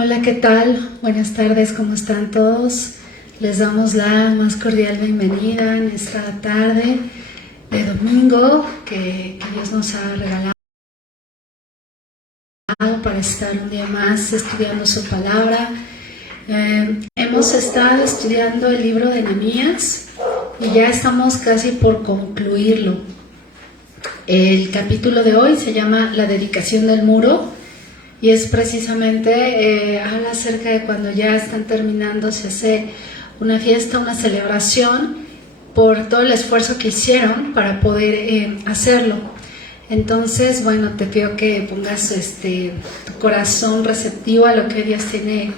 Hola, ¿qué tal? Buenas tardes, ¿cómo están todos? Les damos la más cordial bienvenida en esta tarde de domingo que Dios nos ha regalado para estar un día más estudiando su palabra. Hemos estado estudiando el libro de Nehemías y ya estamos casi por concluirlo. El capítulo de hoy se llama La dedicación del muro. Y es precisamente, habla acerca de cuando ya están terminando, se hace una fiesta, una celebración por todo el esfuerzo que hicieron para poder hacerlo. Entonces, bueno, te pido que pongas tu corazón receptivo a lo que Dios tiene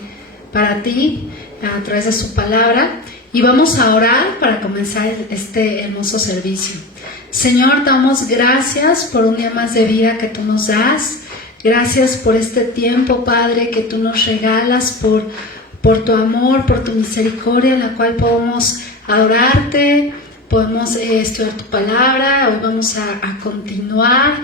para ti a través de su palabra. Y vamos a orar para comenzar este hermoso servicio. Señor, damos gracias por un día más de vida que tú nos das. Gracias por este tiempo, Padre, que tú nos regalas, por tu amor, por tu misericordia, en la cual podemos adorarte, podemos estudiar tu palabra. Hoy vamos a continuar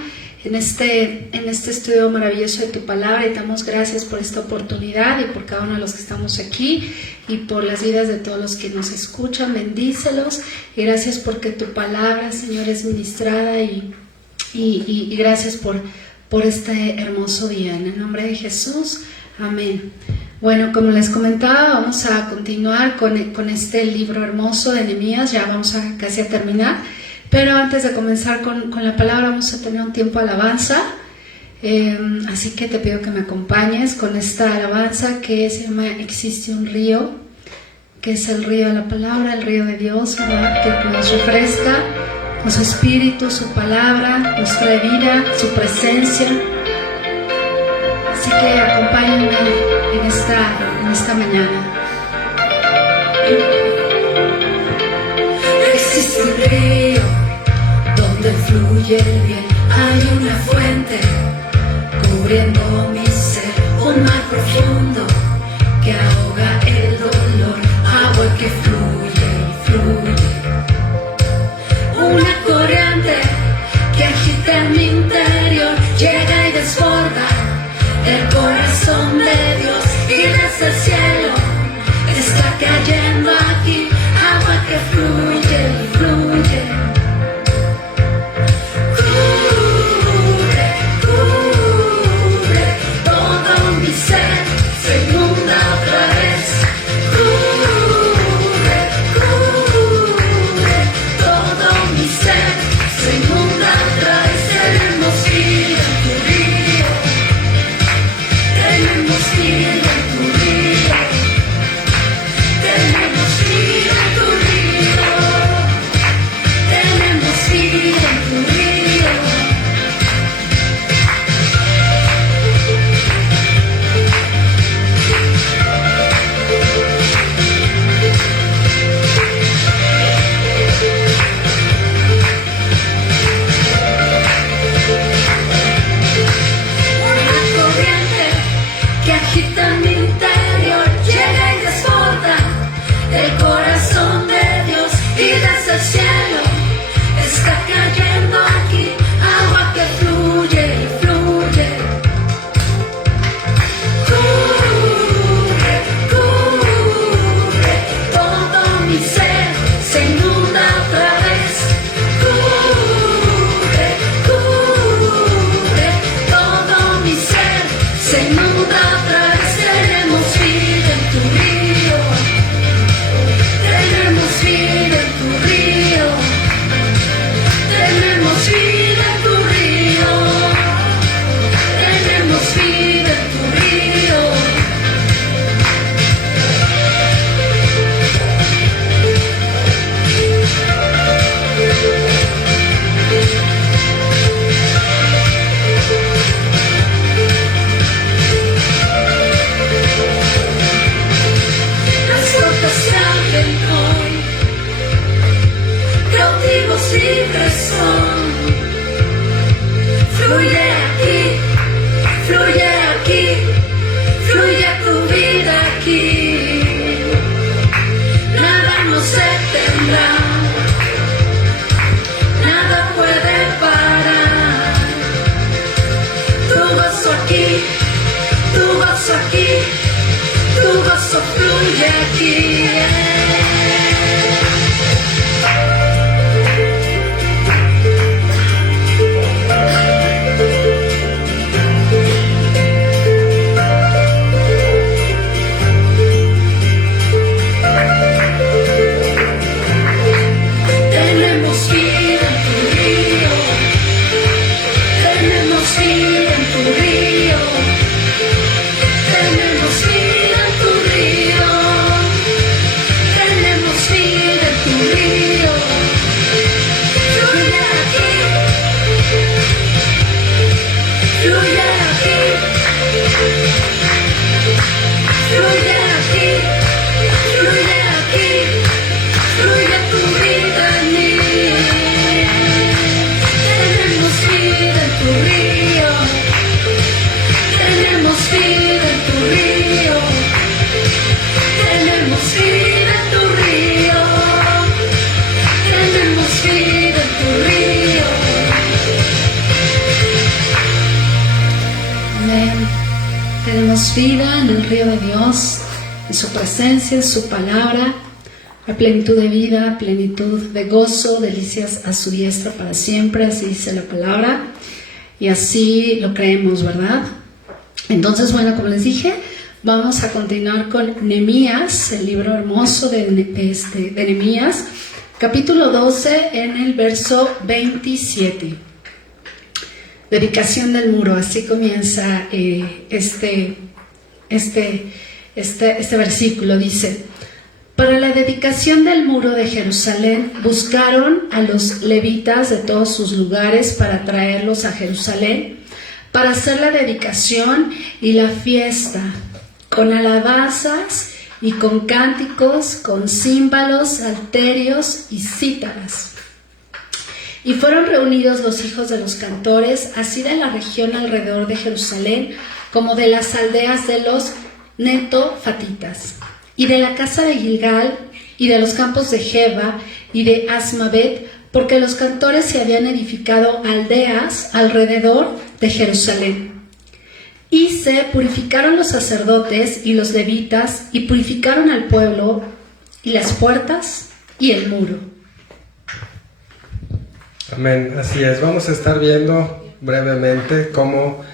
en este estudio maravilloso de tu palabra y te damos gracias por esta oportunidad y por cada uno de los que estamos aquí y por las vidas de todos los que nos escuchan. Bendícelos y gracias porque tu palabra, Señor, es ministrada y gracias por este hermoso día. En el nombre de Jesús, amén. Bueno, como les comentaba, vamos a continuar con este libro hermoso de Nehemías. Ya vamos casi a terminar, pero antes de comenzar con la palabra vamos a tener un tiempo de alabanza, así que te pido que me acompañes con esta alabanza que se llama Existe un río, que es el río de la palabra, el río de Dios, ¿verdad? Que nos refresca con su espíritu, su palabra, nos trae vida, su presencia. Así que acompáñenme en esta mañana. Existe un río donde fluye el bien, hay una fuente cubriendo mi ser, un mar profundo que ahoga el dolor, agua que fluye y fluye. Una corriente que agita en mi interior, llega y desborda el corazón de Dios y desde el cielo está cayendo aquí, agua que fluye y fluye. Cubre, cubre todo mi ser, se inunda otra vez. Cubre, cubre todo mi ser, se inunda otra vez. Tenemos vida en tu río, tenemos vida. fluye aquí. Tenemos vida en tu río, tenemos vida en tu río, tenemos vida en tu río, tenemos vida en tu río. Fluye aquí, fluye aquí, fluye aquí, fluye aquí, fluye tu vida en mí. Tenemos vida en tu río, tenemos vida en tu río, tenemos vida en tu río, tenemos vida en tu río. Amén. Tenemos vida en el río de Dios, en su presencia, en su palabra. A plenitud de vida, plenitud de gozo, delicias a su diestra para siempre, así dice la palabra, y así lo creemos, ¿verdad? Entonces, bueno, como les dije, vamos a continuar con Nehemías, el libro hermoso de Nehemías, capítulo 12, en el verso 27. Dedicación del muro, así comienza este versículo, dice: para la dedicación del muro de Jerusalén buscaron a los levitas de todos sus lugares para traerlos a Jerusalén para hacer la dedicación y la fiesta con alabanzas y con cánticos, con címbalos, salterios y cítaras. Y fueron reunidos los hijos de los cantores, así de la región alrededor de Jerusalén como de las aldeas de los netofatitas, y de la casa de Gilgal, y de los campos de Geba, y de Asmavet, porque los cantores se habían edificado aldeas alrededor de Jerusalén. Y se purificaron los sacerdotes y los levitas, y purificaron al pueblo, y las puertas, y el muro. Amén, así es. Vamos a estar viendo brevemente cómo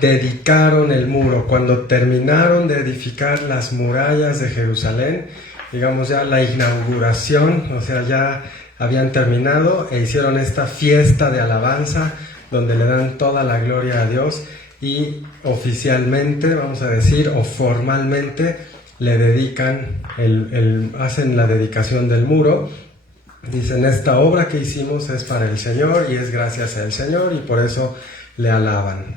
dedicaron el muro. Cuando terminaron de edificar las murallas de Jerusalén, digamos ya la inauguración, o sea, ya habían terminado e hicieron esta fiesta de alabanza donde le dan toda la gloria a Dios y oficialmente, vamos a decir, o formalmente le dedican, hacen la dedicación del muro. Dicen: esta obra que hicimos es para el Señor y es gracias al Señor, y por eso le alaban.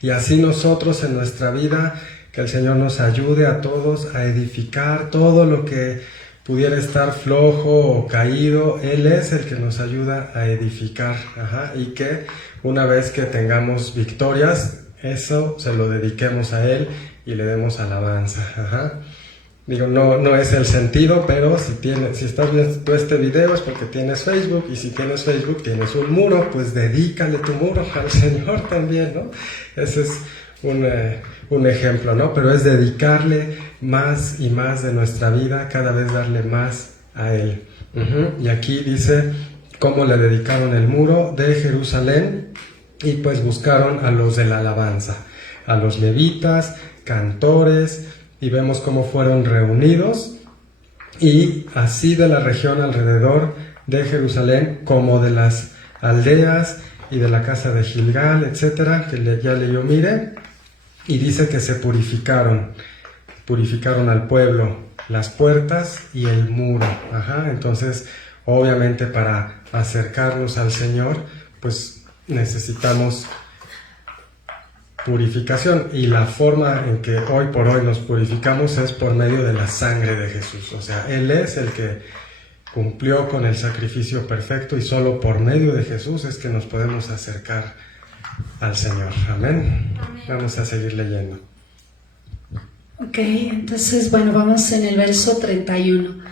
Y así nosotros en nuestra vida, que el Señor nos ayude a todos a edificar todo lo que pudiera estar flojo o caído. Él es el que nos ayuda a edificar, y que una vez que tengamos victorias, eso se lo dediquemos a Él y le demos alabanza. Digo, no es el sentido, pero si estás viendo este video es porque tienes Facebook, y si tienes Facebook tienes un muro, pues dedícale tu muro al Señor también, ¿no? Ese es un ejemplo, ¿no? Pero es dedicarle más y más de nuestra vida, cada vez darle más a Él. Y aquí dice cómo le dedicaron el muro de Jerusalén, y pues buscaron a los de la alabanza, a los levitas, cantores, y vemos cómo fueron reunidos, y así de la región alrededor de Jerusalén como de las aldeas y de la casa de Gilgal, etcétera, que ya leyó, mire, y dice que se purificaron al pueblo, las puertas y el muro. Entonces, obviamente para acercarnos al Señor, pues necesitamos purificación, y la forma en que hoy por hoy nos purificamos es por medio de la sangre de Jesús. O sea, Él es el que cumplió con el sacrificio perfecto, y solo por medio de Jesús es que nos podemos acercar al Señor. Amén. Vamos a seguir leyendo. Ok, entonces, bueno, vamos en el verso 31,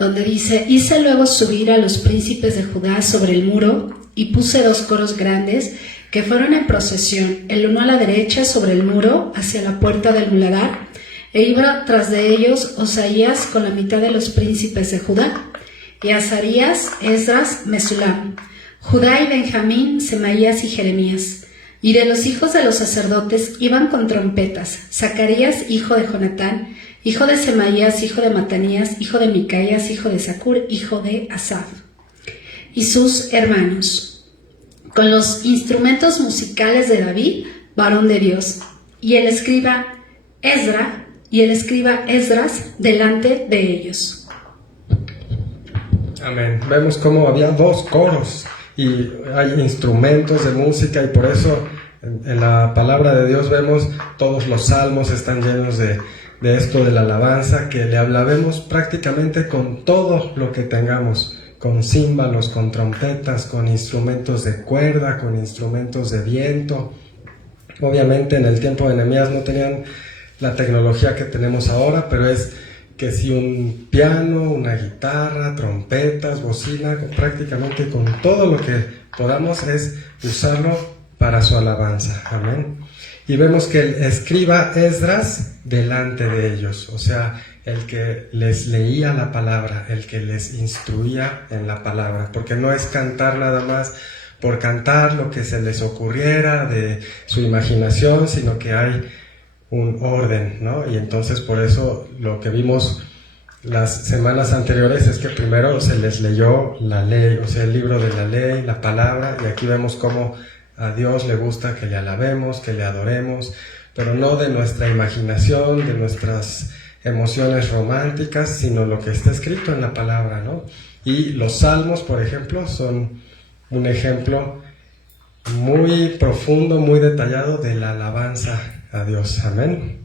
donde dice: hice luego subir a los príncipes de Judá sobre el muro, y puse 2 coros grandes que fueron en procesión, el uno a la derecha sobre el muro hacia la puerta del muladar, E iba tras de ellos Osaías con la mitad de los príncipes de Judá, y Azarías, Esdras, Mesulam, Judá y Benjamín, Semaías y Jeremías. Y de los hijos de los sacerdotes iban con trompetas, Zacarías, hijo de Jonatán, hijo de Semaías, hijo de Matanías, hijo de Micaías, hijo de Zacur, hijo de Asaf, y sus hermanos, con los instrumentos musicales de David, varón de Dios, y el escriba Esdras delante de ellos. Amén. Vemos cómo había dos coros y hay instrumentos de música, y por eso en la palabra de Dios vemos todos los salmos están llenos de esto de la alabanza, que le alabemos prácticamente con todo lo que tengamos, con címbalos, con trompetas, con instrumentos de cuerda, con instrumentos de viento. Obviamente en el tiempo de Nehemías no tenían la tecnología que tenemos ahora, pero es que si un piano, una guitarra, trompetas, bocina, prácticamente con todo lo que podamos es usarlo para su alabanza. Amén. Y vemos que el escriba Esdras delante de ellos, o sea, el que les leía la palabra, el que les instruía en la palabra, porque no es cantar nada más por cantar lo que se les ocurriera de su imaginación, sino que hay un orden, ¿no? Y entonces por eso lo que vimos las semanas anteriores es que primero se les leyó la ley, o sea, el libro de la ley, la palabra, y aquí vemos cómo a Dios le gusta que le alabemos, que le adoremos, pero no de nuestra imaginación, de nuestras emociones románticas, sino lo que está escrito en la palabra, ¿no? Y los salmos, por ejemplo, son un ejemplo muy profundo, muy detallado de la alabanza a Dios. Amén.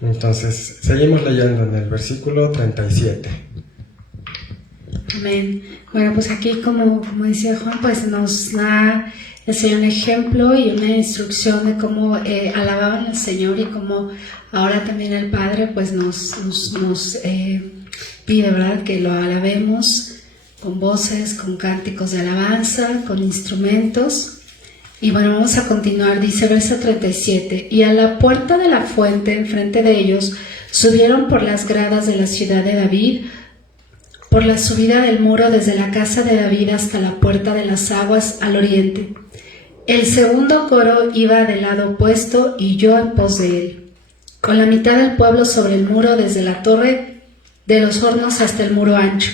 Entonces, seguimos leyendo en el versículo 37. Amén. Bueno, pues aquí como decía Juan, pues nos da el Señor un ejemplo y una instrucción de cómo alababan al Señor, y cómo ahora también el Padre pues nos pide, ¿verdad?, que lo alabemos con voces, con cánticos de alabanza, con instrumentos. Y bueno, vamos a continuar. Dice verso 37: y a la puerta de la fuente enfrente de ellos subieron por las gradas de la ciudad de David, por la subida del muro desde la casa de David hasta la puerta de las aguas al oriente. El segundo coro iba del lado opuesto y yo en pos de él, con la mitad del pueblo sobre el muro desde la torre de los hornos hasta el muro ancho,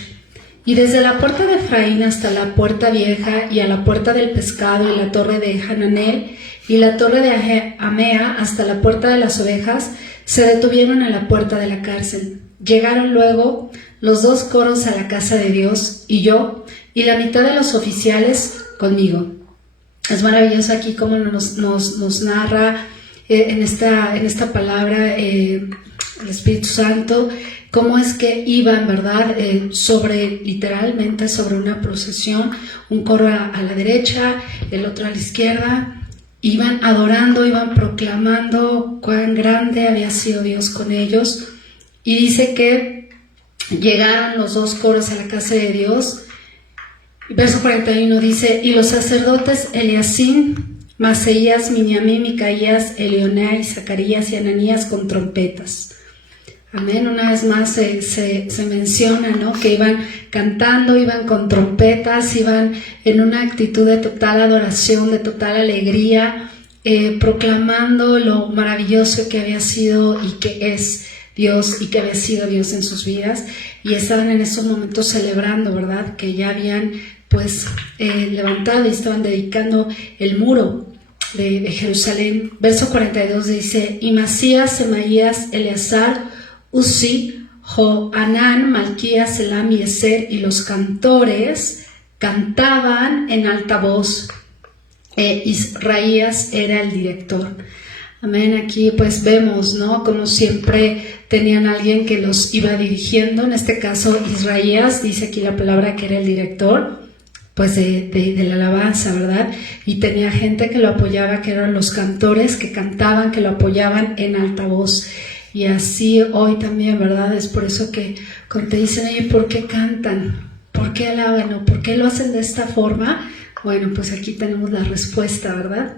y desde la puerta de Efraín hasta la puerta vieja, y a la puerta del pescado, y la torre de Hananel, y la torre de Amea hasta la puerta de las ovejas, se detuvieron a la puerta de la cárcel. Llegaron luego los dos coros a la casa de Dios, y yo, y la mitad de los oficiales conmigo. Es maravilloso aquí cómo nos narra en esta palabra el Espíritu Santo, cómo es que iban, ¿verdad?, literalmente sobre una procesión, un coro a la derecha, el otro a la izquierda, iban adorando, iban proclamando cuán grande había sido Dios con ellos. Y dice que llegaron los dos coros a la casa de Dios. Verso 41 dice: y los sacerdotes Eliasín, Maseías, Miniamín, Micaías, Elioenai, Zacarías y Ananías con trompetas. Amén. Una vez más se menciona, ¿no?, que iban cantando, iban con trompetas, iban en una actitud de total adoración, de total alegría, proclamando lo maravilloso que había sido y que es Dios, y que había sido Dios en sus vidas, y estaban en esos momentos celebrando, ¿verdad?, que ya habían pues levantado y estaban dedicando el muro de Jerusalén. Verso 42 dice: y Masías, Semaías, Eleazar, Uzi, Joanán, Malquías, Elam y Ezer, y los cantores cantaban en alta voz. Israías era el director. Amén. Aquí pues vemos, ¿no?, como siempre tenían alguien que los iba dirigiendo. En este caso Israías, dice aquí la palabra que era el director pues de la alabanza, ¿verdad? Y tenía gente que lo apoyaba, que eran los cantores que cantaban, que lo apoyaban en alta voz. Y así hoy también, ¿verdad? Es por eso que cuando te dicen: oye, ¿por qué cantan? ¿Por qué alaban? ¿O por qué lo hacen de esta forma? Bueno, pues aquí tenemos la respuesta, ¿verdad?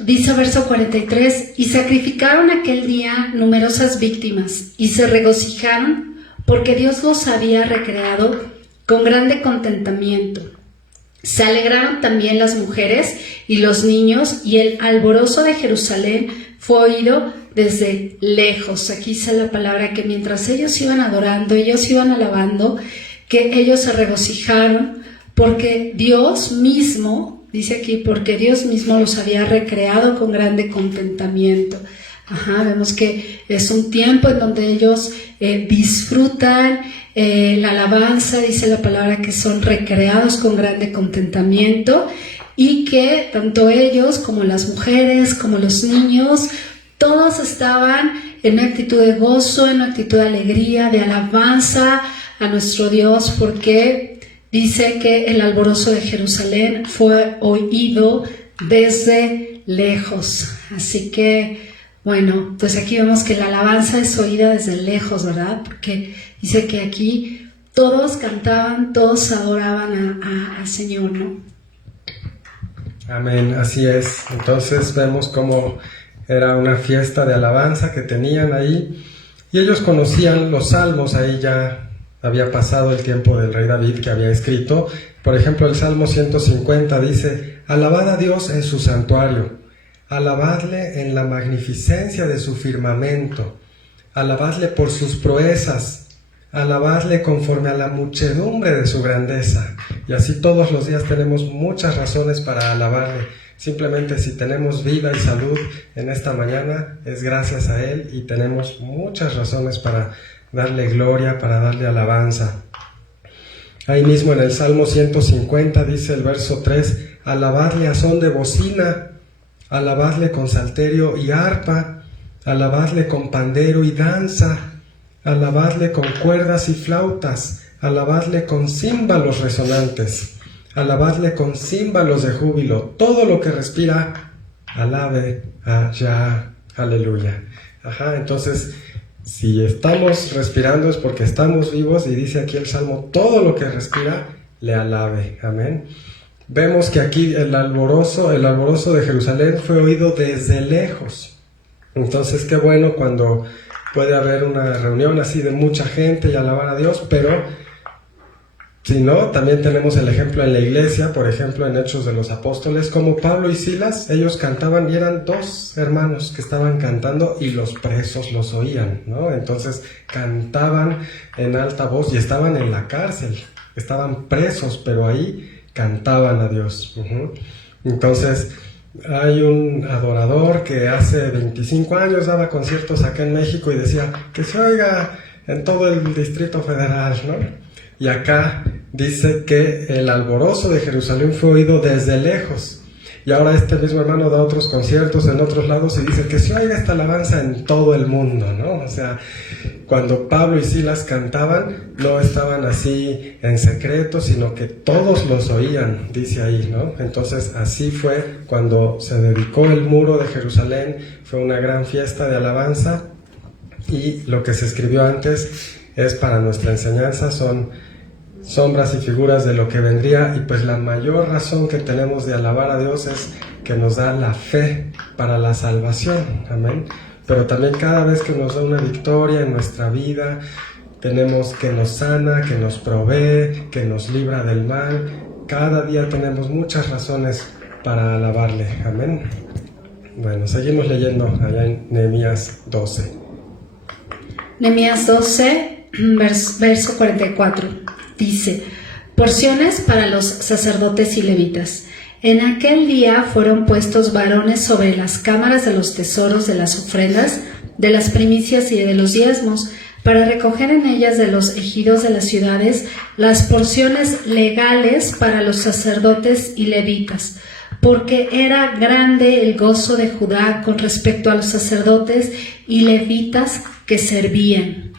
Dice verso 43, y sacrificaron aquel día numerosas víctimas y se regocijaron porque Dios los había recreado con grande contentamiento. Se alegraron también las mujeres y los niños, y el alborozo de Jerusalén fue oído desde lejos. Aquí dice la palabra que mientras ellos iban adorando, ellos iban alabando, que ellos se regocijaron porque Dios mismo, dice aquí, porque Dios mismo los había recreado con grande contentamiento. Vemos que es un tiempo en donde ellos disfrutan la alabanza, dice la palabra que son recreados con grande contentamiento, y que tanto ellos como las mujeres, como los niños, todos estaban en una actitud de gozo, en una actitud de alegría, de alabanza a nuestro Dios, porque dice que el alborozo de Jerusalén fue oído desde lejos. Así que, bueno, pues aquí vemos que la alabanza es oída desde lejos, ¿verdad? Porque dice que aquí todos cantaban, todos adoraban al Señor, ¿no? Amén, así es. Entonces vemos cómo era una fiesta de alabanza que tenían ahí, y ellos conocían los salmos. Ahí ya había pasado el tiempo del rey David, que había escrito, por ejemplo, el Salmo 150 dice: alabad a Dios en su santuario, alabadle en la magnificencia de su firmamento, alabadle por sus proezas, alabadle conforme a la muchedumbre de su grandeza. Y así todos los días tenemos muchas razones para alabarle. Simplemente si tenemos vida y salud en esta mañana es gracias a Él, y tenemos muchas razones para darle gloria, para darle alabanza. Ahí mismo en el Salmo 150 dice el verso 3: alabadle a son de bocina, alabadle con salterio y arpa, alabadle con pandero y danza, alabadle con cuerdas y flautas, alabadle con címbalos resonantes, alabadle con címbalos de júbilo. Todo lo que respira, alabe a Yah. Aleluya. Entonces, si estamos respirando es porque estamos vivos, y dice aquí el Salmo: todo lo que respira, le alabe. Amén. Vemos que aquí el alborozo de Jerusalén fue oído desde lejos. Entonces, qué bueno cuando puede haber una reunión así de mucha gente y alabar a Dios, pero si no, también tenemos el ejemplo en la iglesia, por ejemplo en Hechos de los Apóstoles, como Pablo y Silas, ellos cantaban, y eran dos hermanos que estaban cantando y los presos los oían, ¿no? Entonces cantaban en alta voz y estaban en la cárcel, estaban presos, pero ahí cantaban a Dios. Entonces, hay un adorador que hace 25 años daba conciertos acá en México y decía que se oiga en todo el Distrito Federal, ¿no? Y acá dice que el alborozo de Jerusalén fue oído desde lejos. Y ahora este mismo hermano da otros conciertos en otros lados y dice que se oiga esta alabanza en todo el mundo, ¿no? O sea, cuando Pablo y Silas cantaban, no estaban así en secreto, sino que todos los oían, dice ahí, ¿no? Entonces así fue cuando se dedicó el muro de Jerusalén, fue una gran fiesta de alabanza, y lo que se escribió antes es para nuestra enseñanza, son sombras y figuras de lo que vendría, y pues la mayor razón que tenemos de alabar a Dios es que nos da la fe para la salvación, amén. Pero también cada vez que nos da una victoria en nuestra vida, tenemos que nos sana, que nos provee, que nos libra del mal. Cada día tenemos muchas razones para alabarle, amén. Bueno, seguimos leyendo allá en Nehemías 12. Nehemías 12, verso 44, dice: porciones para los sacerdotes y levitas. En aquel día fueron puestos varones sobre las cámaras de los tesoros de las ofrendas, de las primicias y de los diezmos, para recoger en ellas de los ejidos de las ciudades las porciones legales para los sacerdotes y levitas, porque era grande el gozo de Judá con respecto a los sacerdotes y levitas que servían.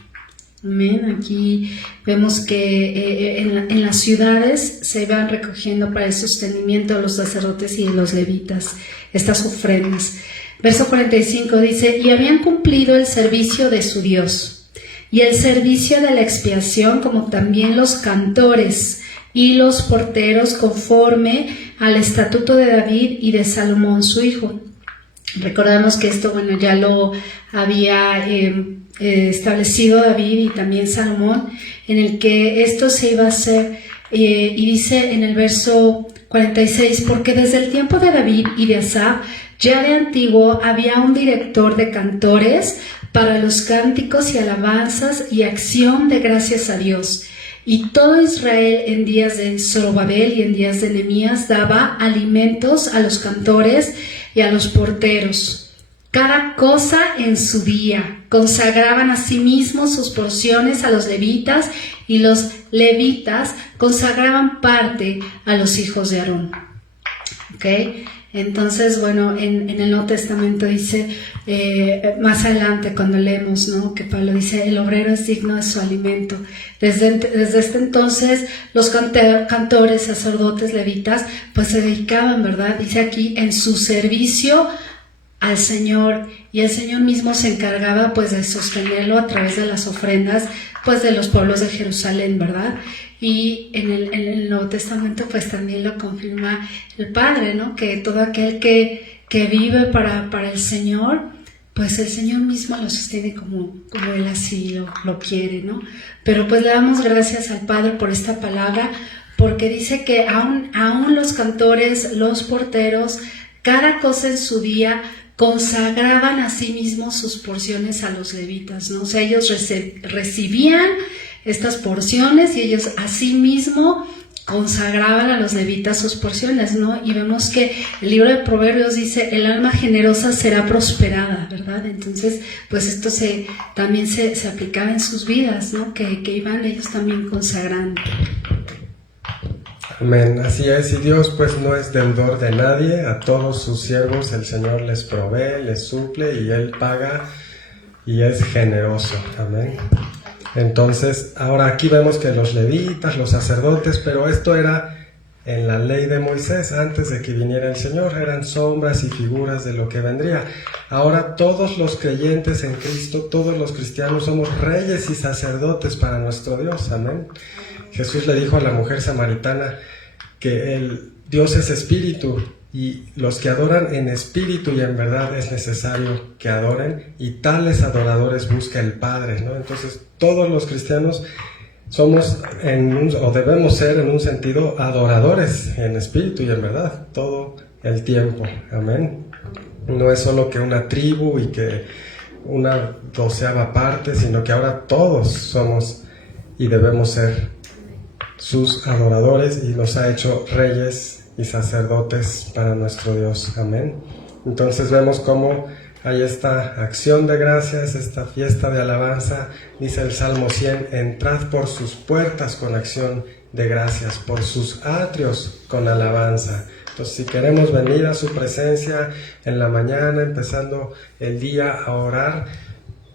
Amén. Aquí vemos que en las ciudades se iban recogiendo para el sostenimiento de los sacerdotes y de los levitas estas ofrendas. Verso 45 dice: y habían cumplido el servicio de su Dios y el servicio de la expiación, como también los cantores y los porteros, conforme al estatuto de David y de Salomón su hijo, Recordamos que esto, bueno, ya lo había establecido David y también Salomón, en el que esto se iba a hacer, y dice en el verso 46, porque desde el tiempo de David y de Asaf, ya de antiguo había un director de cantores para los cánticos y alabanzas y acción de gracias a Dios. Y todo Israel en días de Zorobabel y en días de Nehemías daba alimentos a los cantores y a los porteros. Cada cosa en su día. Consagraban a sí mismos sus porciones a los levitas, y los levitas consagraban parte a los hijos de Aarón. ¿Ok? Entonces, bueno, en el Nuevo Testamento dice, más adelante cuando leemos, ¿no?, que Pablo dice, el obrero es digno de su alimento. Desde este entonces, los cantores, sacerdotes, levitas, pues se dedicaban, ¿verdad? Dice aquí, en su servicio al Señor, y el Señor mismo se encargaba pues de sostenerlo a través de las ofrendas pues de los pueblos de Jerusalén, ¿verdad? Y en el Nuevo Testamento pues también lo confirma el Padre, ¿no? Que todo aquel que vive para el Señor, pues el Señor mismo lo sostiene como Él así lo quiere, ¿no? Pero pues le damos gracias al Padre por esta palabra, porque dice que aún los cantores, los porteros, cada cosa en su día, consagraban a sí mismos sus porciones a los levitas, ¿no? O sea, ellos recibían estas porciones y ellos a sí mismo consagraban a los levitas sus porciones, ¿no? Y vemos que el libro de Proverbios dice, el alma generosa será prosperada, ¿verdad? Entonces, pues esto también se aplicaba en sus vidas, ¿no? Que iban ellos también consagrando. Amén, así es, y Dios pues no es deudor de nadie, a todos sus siervos el Señor les provee, les suple y Él paga y es generoso, amén. Entonces, ahora aquí vemos que los levitas, los sacerdotes, pero esto era en la ley de Moisés, antes de que viniera el Señor, eran sombras y figuras de lo que vendría. Ahora todos los creyentes en Cristo, todos los cristianos somos reyes y sacerdotes para nuestro Dios, amén. Jesús le dijo a la mujer samaritana que el Dios es espíritu y los que adoran en espíritu y en verdad es necesario que adoren, y tales adoradores busca el Padre, ¿no? Entonces todos los cristianos somos o debemos ser en un sentido adoradores en espíritu y en verdad todo el tiempo, amén. No es solo que una tribu y que una 12ª parte, sino que ahora todos somos y debemos ser sus adoradores, y los ha hecho reyes y sacerdotes para nuestro Dios, amén. Entonces vemos cómo hay esta acción de gracias, esta fiesta de alabanza. Dice el Salmo 100, entrad por sus puertas con acción de gracias, por sus atrios con alabanza. Entonces, si queremos venir a su presencia en la mañana, empezando el día a orar,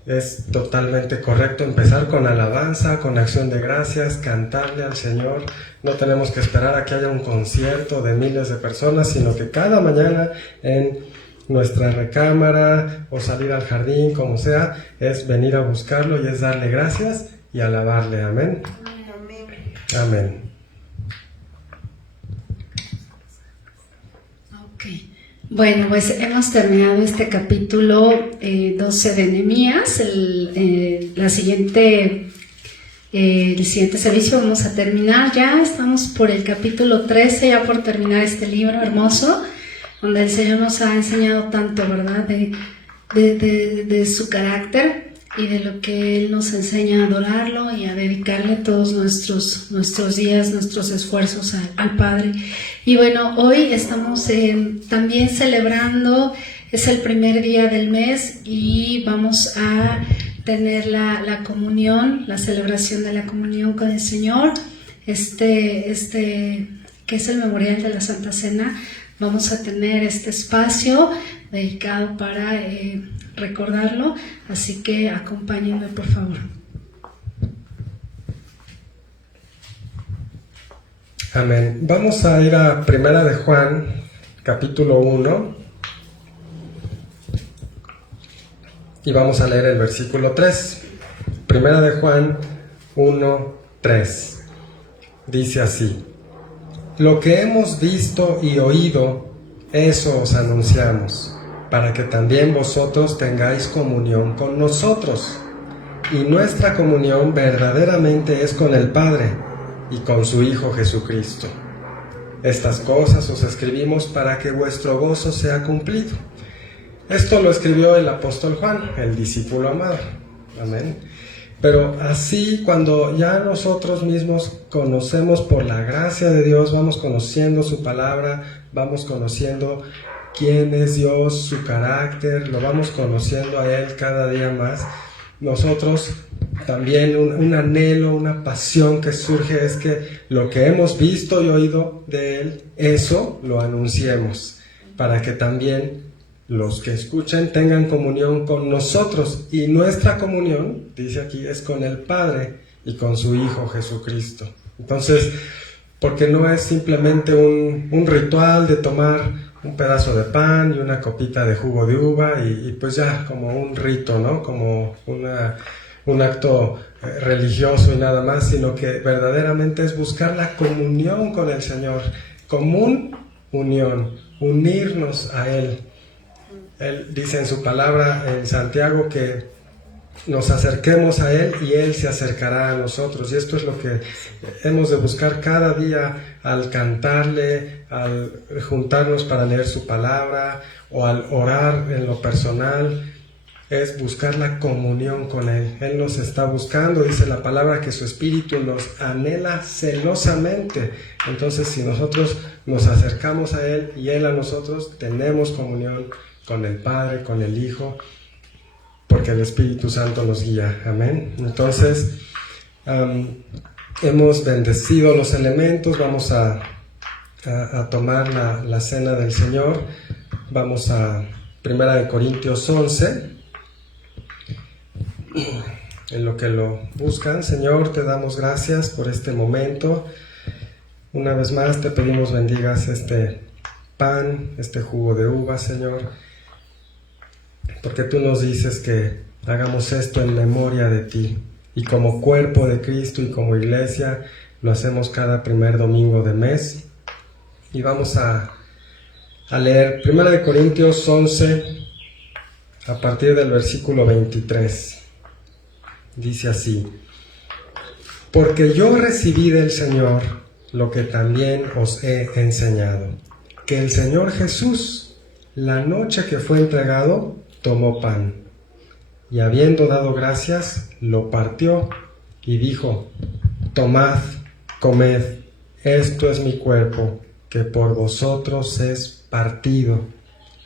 es totalmente correcto empezar con alabanza, con acción de gracias, cantarle al Señor. No tenemos que esperar a que haya un concierto de miles de personas, sino que cada mañana en nuestra recámara o salir al jardín, como sea, es venir a buscarlo y es darle gracias y alabarle. Amén. Amén. Ok. Bueno, pues hemos terminado este capítulo 12 de Nehemías. El siguiente servicio vamos a terminar ya. Estamos por el capítulo 13, ya por terminar este libro hermoso, donde el Señor nos ha enseñado tanto, ¿verdad? De su carácter y de lo que Él nos enseña a adorarlo y a dedicarle todos nuestros días, nuestros esfuerzos al Padre. Y bueno, hoy estamos también celebrando, es el primer día del mes y vamos a tener la comunión, la celebración de la comunión con el Señor, que es el memorial de la Santa Cena. Vamos a tener este espacio dedicado para recordarlo, así que acompáñenme por favor. Amén. Vamos a ir a Primera de Juan, capítulo 1, y vamos a leer el versículo 3. Primera de Juan 1, 3. Dice así: lo que hemos visto y oído, eso os anunciamos, para que también vosotros tengáis comunión con nosotros. Y nuestra comunión verdaderamente es con el Padre y con su Hijo Jesucristo. Estas cosas os escribimos para que vuestro gozo sea cumplido. Esto lo escribió el apóstol Juan, el discípulo amado. Amén. Pero así, cuando ya nosotros mismos conocemos por la gracia de Dios, vamos conociendo su palabra, vamos conociendo quién es Dios, su carácter, lo vamos conociendo a Él cada día más. Nosotros también un anhelo, una pasión que surge es que lo que hemos visto y oído de Él, eso lo anunciemos, para que también los que escuchen tengan comunión con nosotros. Y nuestra comunión, dice aquí, es con el Padre y con su Hijo Jesucristo. Entonces, porque no es simplemente un ritual de tomar un pedazo de pan y una copita de jugo de uva y pues ya, como un rito, ¿no? Como un acto religioso y nada más, sino que verdaderamente es buscar la comunión con el Señor, común unión, unirnos a Él. Él dice en su palabra en Santiago que nos acerquemos a Él y Él se acercará a nosotros. Y esto es lo que hemos de buscar cada día al cantarle, al juntarnos para leer su palabra o al orar en lo personal. Es buscar la comunión con Él. Él nos está buscando, dice la palabra, que su espíritu nos anhela celosamente. Entonces, si nosotros nos acercamos a Él y Él a nosotros, tenemos comunión con el Padre, con el Hijo, porque el Espíritu Santo nos guía. Amén. Entonces, hemos bendecido los elementos, vamos a tomar la cena del Señor. Vamos a 1 Corintios 11. En lo que lo buscan, Señor, te damos gracias por este momento. Una vez más te pedimos bendigas este pan, este jugo de uva, Señor, porque tú nos dices que hagamos esto en memoria de ti, y como cuerpo de Cristo y como iglesia lo hacemos cada primer domingo de mes. Y vamos a leer 1 Corintios 11 a partir del versículo 23. Dice así: porque yo recibí del Señor lo que también os he enseñado, que el Señor Jesús, la noche que fue entregado, tomó pan, y habiendo dado gracias, lo partió, y dijo: tomad, comed, esto es mi cuerpo, que por vosotros es partido.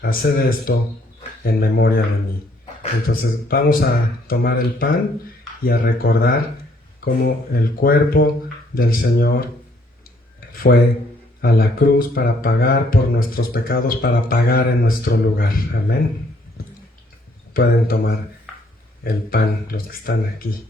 Haced esto en memoria de mí. Entonces vamos a tomar el pan y a recordar cómo el cuerpo del Señor fue a la cruz para pagar por nuestros pecados, para pagar en nuestro lugar. Amén. Pueden tomar el pan los que están aquí.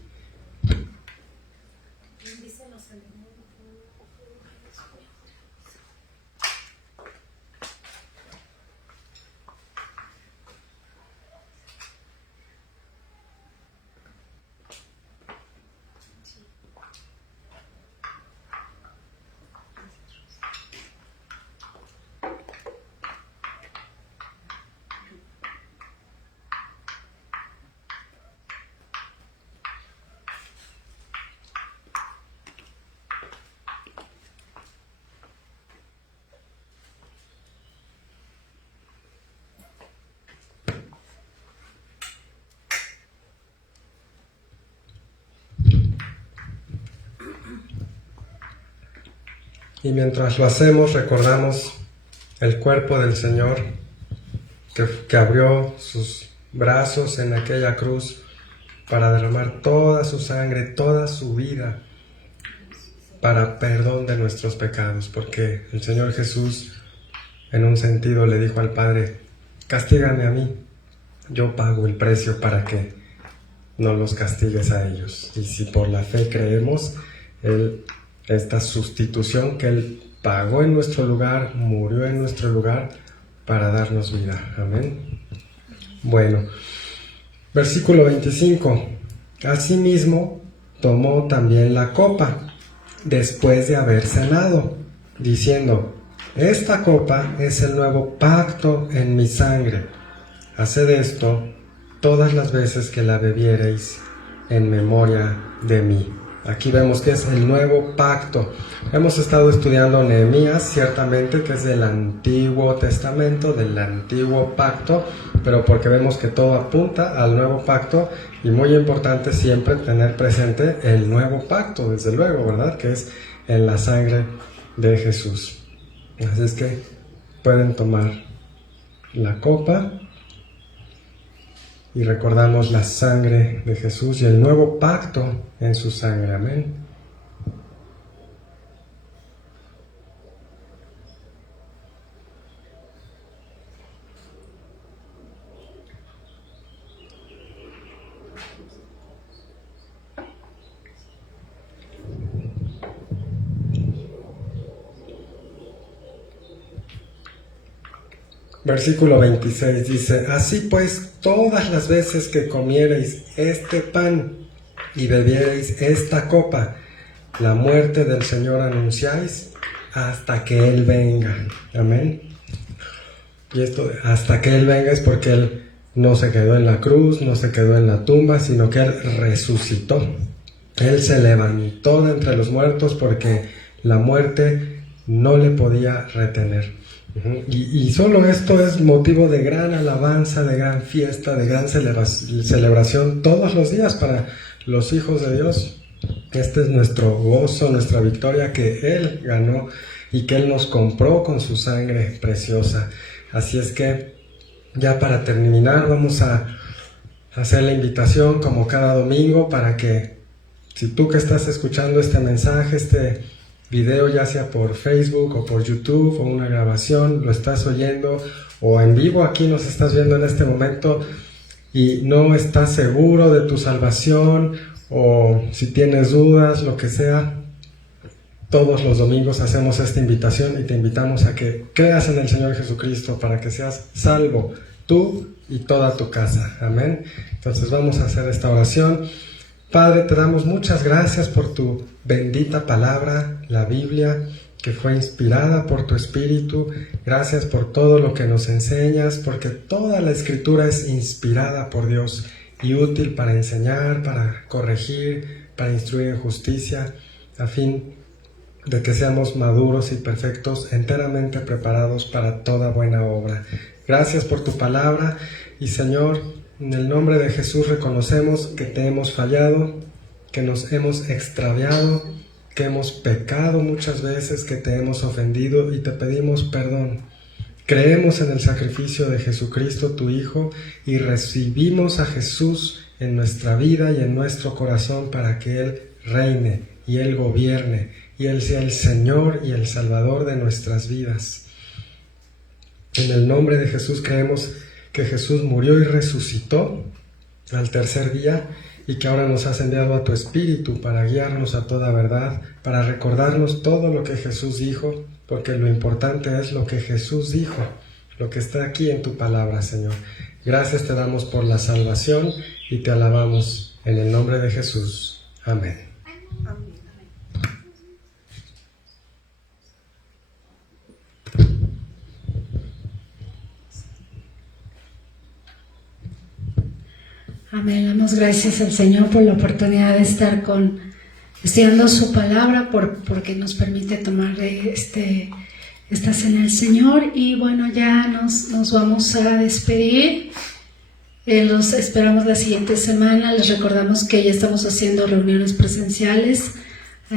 Y mientras lo hacemos, recordamos el cuerpo del Señor que abrió sus brazos en aquella cruz para derramar toda su sangre, toda su vida, para perdón de nuestros pecados. Porque el Señor Jesús, en un sentido, le dijo al Padre: castígame a mí, yo pago el precio para que no los castigues a ellos. Y si por la fe creemos, esta sustitución que Él pagó en nuestro lugar, murió en nuestro lugar para darnos vida. Amén. Bueno, versículo 25. Asimismo, tomó también la copa, después de haber cenado, diciendo: esta copa es el nuevo pacto en mi sangre. haced esto todas las veces que la bebiereis en memoria de mí. Aquí vemos que es el nuevo pacto. Hemos estado estudiando Nehemías, ciertamente que es del Antiguo Testamento, del Antiguo Pacto, pero porque vemos que todo apunta al nuevo pacto, y muy importante siempre tener presente el nuevo pacto, desde luego, ¿verdad? Que es en la sangre de Jesús. Así es que pueden tomar la copa y recordamos la sangre de Jesús y el nuevo pacto en su sangre. Amén. Versículo 26 dice: así pues, todas las veces que comiereis este pan y bebiereis esta copa, la muerte del Señor anunciáis hasta que Él venga. Amén. Y esto, hasta que Él venga, es porque Él no se quedó en la cruz, no se quedó en la tumba, sino que Él resucitó. Él se levantó de entre los muertos porque la muerte no le podía retener. Y solo esto es motivo de gran alabanza, de gran fiesta, de gran celebración todos los días para los hijos de Dios. Este es nuestro gozo, nuestra victoria que Él ganó y que Él nos compró con su sangre preciosa. Así es que ya para terminar vamos a hacer la invitación como cada domingo para que, si tú que estás escuchando este mensaje, este video, ya sea por Facebook o por YouTube o una grabación, lo estás oyendo o en vivo aquí nos estás viendo en este momento y no estás seguro de tu salvación, o si tienes dudas, lo que sea, todos los domingos hacemos esta invitación y te invitamos a que creas en el Señor Jesucristo para que seas salvo, tú y toda tu casa. Amén. Entonces vamos a hacer esta oración. Padre, te damos muchas gracias por tu bendita palabra, la Biblia, que fue inspirada por tu Espíritu. Gracias por todo lo que nos enseñas, porque toda la Escritura es inspirada por Dios y útil para enseñar, para corregir, para instruir en justicia, a fin de que seamos maduros y perfectos, enteramente preparados para toda buena obra. Gracias por tu palabra y, Señor, en el nombre de Jesús reconocemos que te hemos fallado, que nos hemos extraviado, que hemos pecado muchas veces, que te hemos ofendido y te pedimos perdón. Creemos en el sacrificio de Jesucristo, tu Hijo, y recibimos a Jesús en nuestra vida y en nuestro corazón para que Él reine y Él gobierne y Él sea el Señor y el Salvador de nuestras vidas. En el nombre de Jesús creemos que Jesús murió y resucitó al tercer día y que ahora nos has enviado a tu Espíritu para guiarnos a toda verdad, para recordarnos todo lo que Jesús dijo, porque lo importante es lo que Jesús dijo, lo que está aquí en tu palabra, Señor. Gracias te damos por la salvación y te alabamos en el nombre de Jesús. Amén. Amén. Damos gracias al Señor por la oportunidad de estar estudiando su palabra, porque nos permite tomar esta cena del Señor. Y bueno, ya nos vamos a despedir. Los esperamos la siguiente semana. Les recordamos que ya estamos haciendo reuniones presenciales.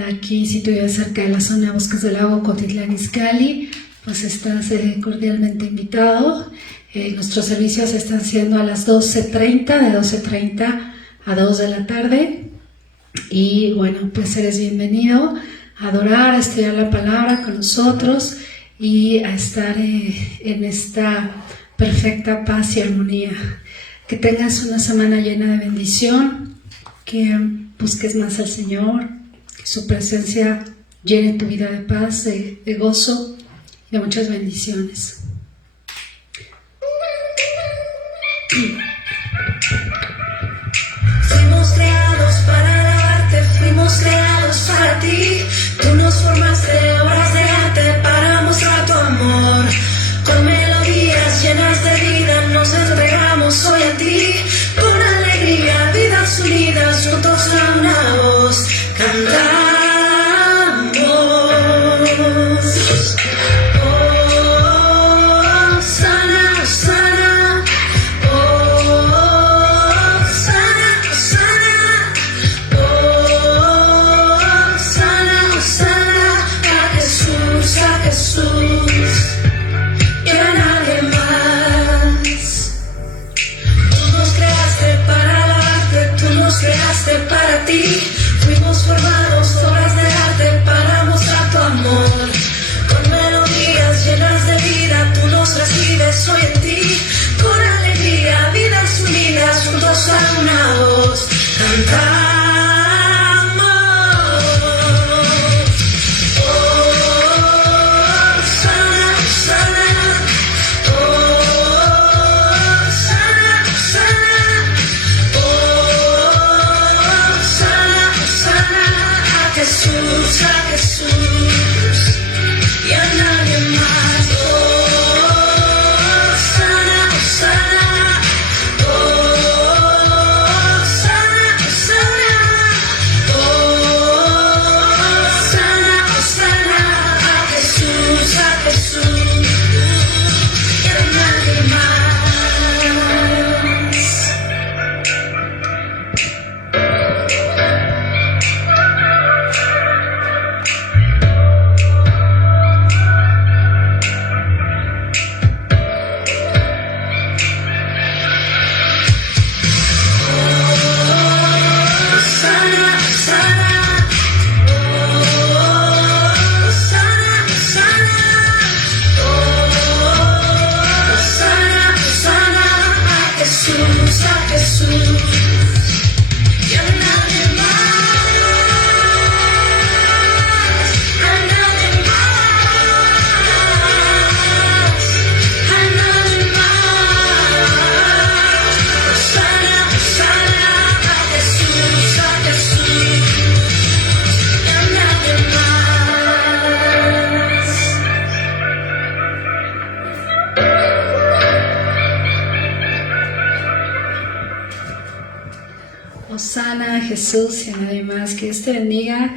Aquí, si tú vives cerca de la zona de Bosques del Lago, Cuautitlán Izcalli, pues estás cordialmente invitado. Nuestros servicios están siendo a las 12:30, de 12:30 a 2 de la tarde. Y bueno, pues eres bienvenido a adorar, a estudiar la palabra con nosotros y a estar en esta perfecta paz y armonía. Que tengas una semana llena de bendición, que busques más al Señor, que su presencia llene tu vida de paz, de gozo y de muchas bendiciones. Fuimos creados para alabarte, fuimos creados para ti. Tú nos formaste obras de arte para mostrar tu amor. Con melodías llenas de vida nos entregamos. días juntos a una voz cantamos. Oh, sana, sana. Oh, sana, sana. Oh, sana, sana. A Jesús, a Jesús. Y a nadie más. Tú nos creaste para alabarte, tú nos creaste para ti. Fuimos formados obras de arte para mostrar tu amor. Con melodías llenas de vida, tú nos recibes hoy en ti. Con alegría, vidas unidas, juntos a una voz cantamos. Jesús, a Jesús, y a nadie más. Oh, sana, sana. Oh, sana, sana. Oh, sana, sana. A Jesús, y a nadie más. Jesús, a Jesús, y a nadie más, a nadie más, a nadie más. Sana, sana, a Jesús, y a nadie más. Osana, Jesús y a nadie más. Que Dios te bendiga,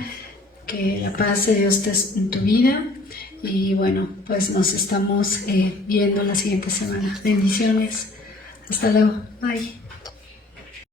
que la paz de Dios esté en tu vida. Y bueno, pues nos estamos viendo la siguiente semana. Bendiciones. Hasta luego. Bye.